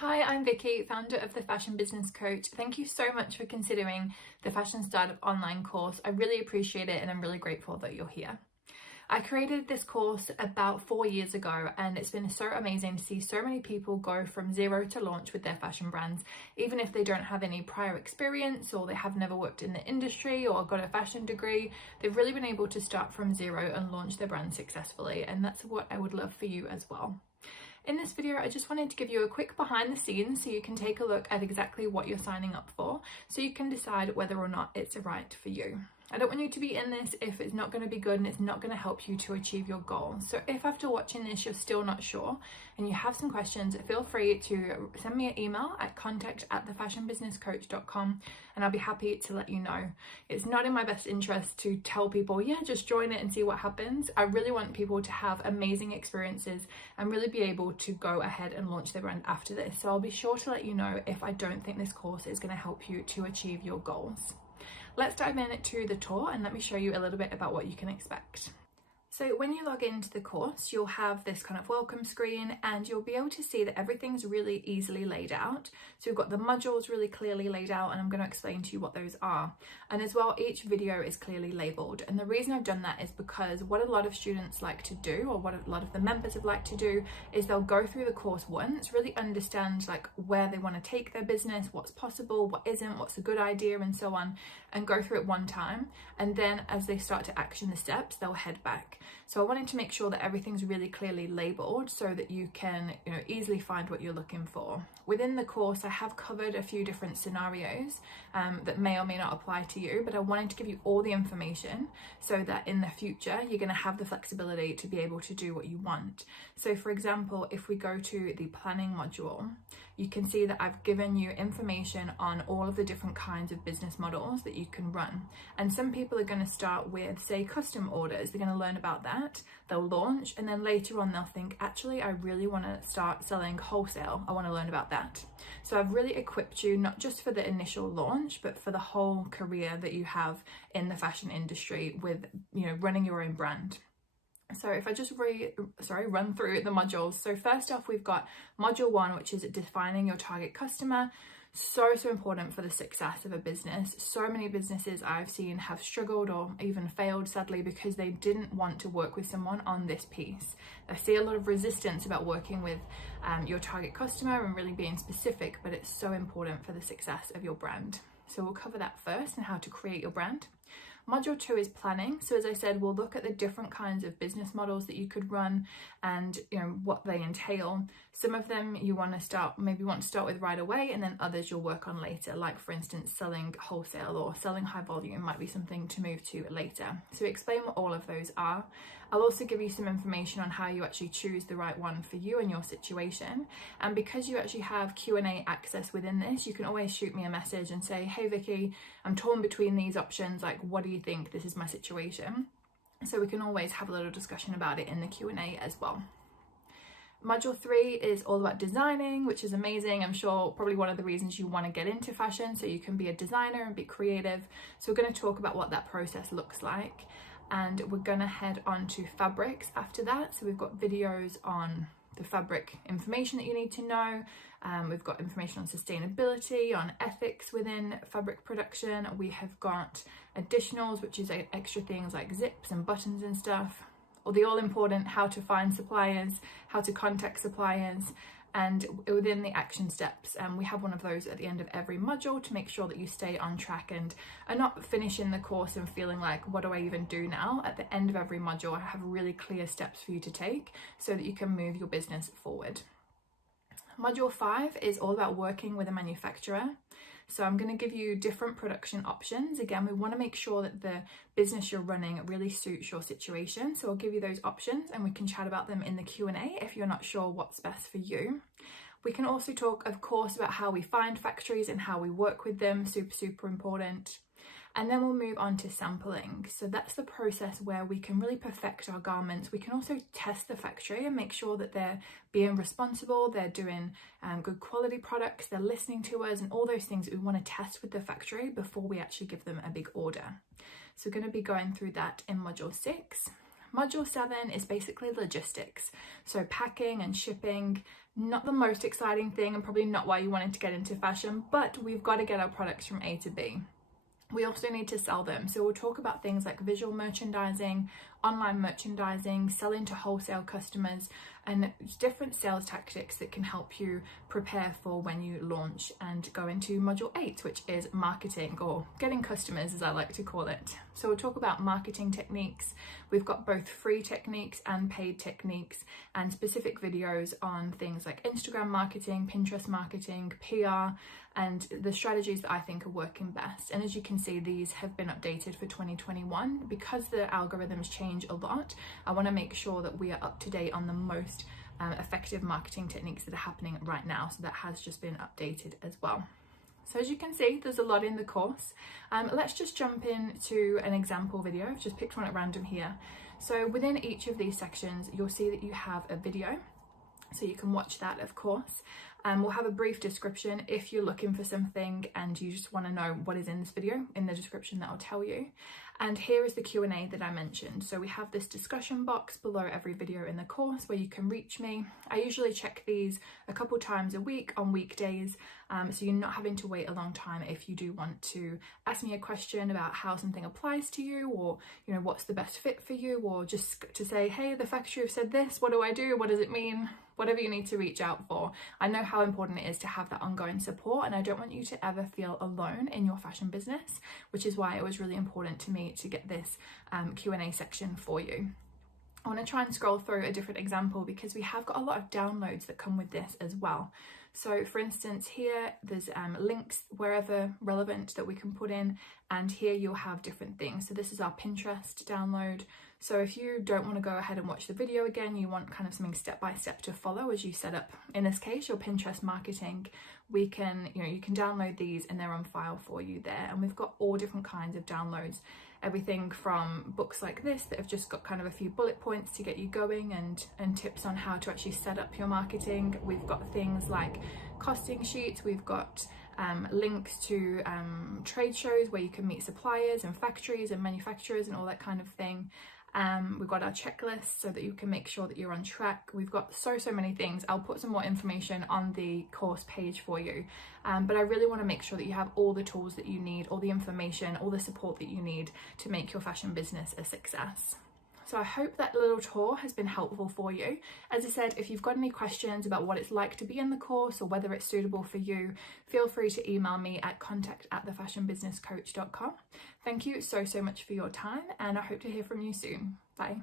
Hi, I'm Vicky, founder of the Fashion Business Coach. Thank you so much for considering the Fashion Startup online course. I really appreciate it and I'm really grateful that you're here. I created this course about 4 years ago and it's been so amazing to see so many people go from zero to launch with their fashion brands, even if they don't have any prior experience or they have never worked in the industry or got a fashion degree. They've really been able to start from zero and launch their brand successfully, and that's what I would love for you as well. In this video, I just wanted to give you a quick behind the scenes so you can take a look at exactly what you're signing up for, so you can decide whether or not it's right for you. I don't want you to be in this if it's not going to be good and it's not going to help you to achieve your goal. So if after watching this you're still not sure and you have some questions, feel free to send me an email at contact@thefashionbusinesscoach.com and I'll be happy to let you know. It's not in my best interest to tell people, yeah, just join it and see what happens. I really want people to have amazing experiences and really be able to go ahead and launch their brand after this. So I'll be sure to let you know if I don't think this course is going to help you to achieve your goals. Let's dive into the tour and let me show you a little bit about what you can expect. So when you log into the course, you'll have this kind of welcome screen and you'll be able to see that everything's really easily laid out. So we've got the modules really clearly laid out and I'm going to explain to you what those are. And as well, each video is clearly labeled. And the reason I've done that is because what a lot of students like to do, or what a lot of the members have liked to do, is they'll go through the course once, really understand like where they want to take their business, what's possible, what isn't, what's a good idea, and so on, and go through it one time. And then as they start to action the steps, they'll head back. So I wanted to make sure that everything's really clearly labeled so that you can, easily find what you're looking for. Within the course, I have covered a few different scenarios that may or may not apply to you, but I wanted to give you all the information so that in the future, you're going to have the flexibility to be able to do what you want. So for example, if we go to the planning module, you can see that I've given you information on all of the different kinds of business models that you can run. And some people are going to start with, say, custom orders. They're going to learn about that. They'll launch, and then later on they'll think, actually, I really want to start selling wholesale. I want to learn about that. So I've really equipped you not just for the initial launch, but for the whole career that you have in the fashion industry with, running your own brand. So if I just run through the modules. So first off, we've got module 1, which is defining your target customer. So important for the success of a business. So many businesses I've seen have struggled or even failed, sadly, because they didn't want to work with someone on this piece. I see a lot of resistance about working with your target customer and really being specific, but it's so important for the success of your brand. So we'll cover that first and how to create your brand. Module 2 is planning. So as I said, we'll look at the different kinds of business models that you could run and what they entail. Some of them you want to start with right away, and then others you'll work on later, like for instance selling wholesale or selling high volume might be something to move to later. So explain what all of those are. I'll also give you some information on how you actually choose the right one for you and your situation. And because you actually have Q&A access within this, you can always shoot me a message and say, hey Vicky, I'm torn between these options, like what do you think? This is my situation. So we can always have a little discussion about it in the Q&A as well. Module 3 is all about designing, which is amazing. I'm sure probably one of the reasons you want to get into fashion, so you can be a designer and be creative. So we're going to talk about what that process looks like. And we're going to head on to fabrics after that. So we've got videos on the fabric information that you need to know. We've got information on sustainability, on ethics within fabric production. We have got additionals, which is extra things like zips and buttons and stuff. Or the all-important how to find suppliers, how to contact suppliers, and within the action steps. We have one of those at the end of every module to make sure that you stay on track and are not finishing the course and feeling like, what do I even do now? At the end of every module, I have really clear steps for you to take so that you can move your business forward. Module 5 is all about working with a manufacturer. So I'm going to give you different production options. Again, we want to make sure that the business you're running really suits your situation. So I'll give you those options and we can chat about them in the Q&A if you're not sure what's best for you. We can also talk, of course, about how we find factories and how we work with them. Super important. And then we'll move on to sampling. So that's the process where we can really perfect our garments. We can also test the factory and make sure that they're being responsible, they're doing good quality products, they're listening to us, and all those things that we want to test with the factory before we actually give them a big order. So we're going to be going through that in module 6. Module 7 is basically logistics. So packing and shipping, not the most exciting thing and probably not why you wanted to get into fashion, but we've got to get our products from A to B. We also need to sell them. So we'll talk about things like visual merchandising, online merchandising, selling to wholesale customers, and different sales tactics that can help you prepare for when you launch and go into module 8, which is marketing, or getting customers as I like to call it. So we'll talk about marketing techniques. We've got both free techniques and paid techniques, and specific videos on things like Instagram marketing, Pinterest marketing, PR, and the strategies that I think are working best. And as you can see, these have been updated for 2021. Because the algorithms change a lot, I want to make sure that we are up to date on the most effective marketing techniques that are happening right now. So that has just been updated as well. So as you can see, there's a lot in the course. Let's just jump into an example video. I've just picked one at random here. So within each of these sections, you'll see that you have a video. So you can watch that, of course. We'll have a brief description if you're looking for something and you just want to know what is in this video. In the description, that will tell you. And here is the Q&A that I mentioned. So we have this discussion box below every video in the course where you can reach me. I usually check these a couple times a week on weekdays, so you're not having to wait a long time if you do want to ask me a question about how something applies to you, or what's the best fit for you, or just to say, hey, the factory have said this, what do I do, what does it mean? Whatever you need to reach out for. I know how important it is to have that ongoing support, and I don't want you to ever feel alone in your fashion business, which is why it was really important to me to get this Q&A section for you. I want to try and scroll through a different example because we have got a lot of downloads that come with this as well. So for instance, here there's links wherever relevant that we can put in, and here you'll have different things. So this is our Pinterest download. So if you don't want to go ahead and watch the video again, you want kind of something step by step to follow as you set up, in this case, your Pinterest marketing, we can, you can download these and they're on file for you there. And we've got all different kinds of downloads, everything from books like this that have just got kind of a few bullet points to get you going and tips on how to actually set up your marketing. We've got things like costing sheets, we've got links to trade shows where you can meet suppliers and factories and manufacturers and all that kind of thing. We've got our checklist so that you can make sure that you're on track. We've got so many things. I'll put some more information on the course page for you, but I really want to make sure that you have all the tools that you need, all the information, all the support that you need to make your fashion business a success. So I hope that little tour has been helpful for you. As I said, if you've got any questions about what it's like to be in the course or whether it's suitable for you, feel free to email me at contact@thefashionbusinesscoach.com. Thank you so much for your time, and I hope to hear from you soon. Bye.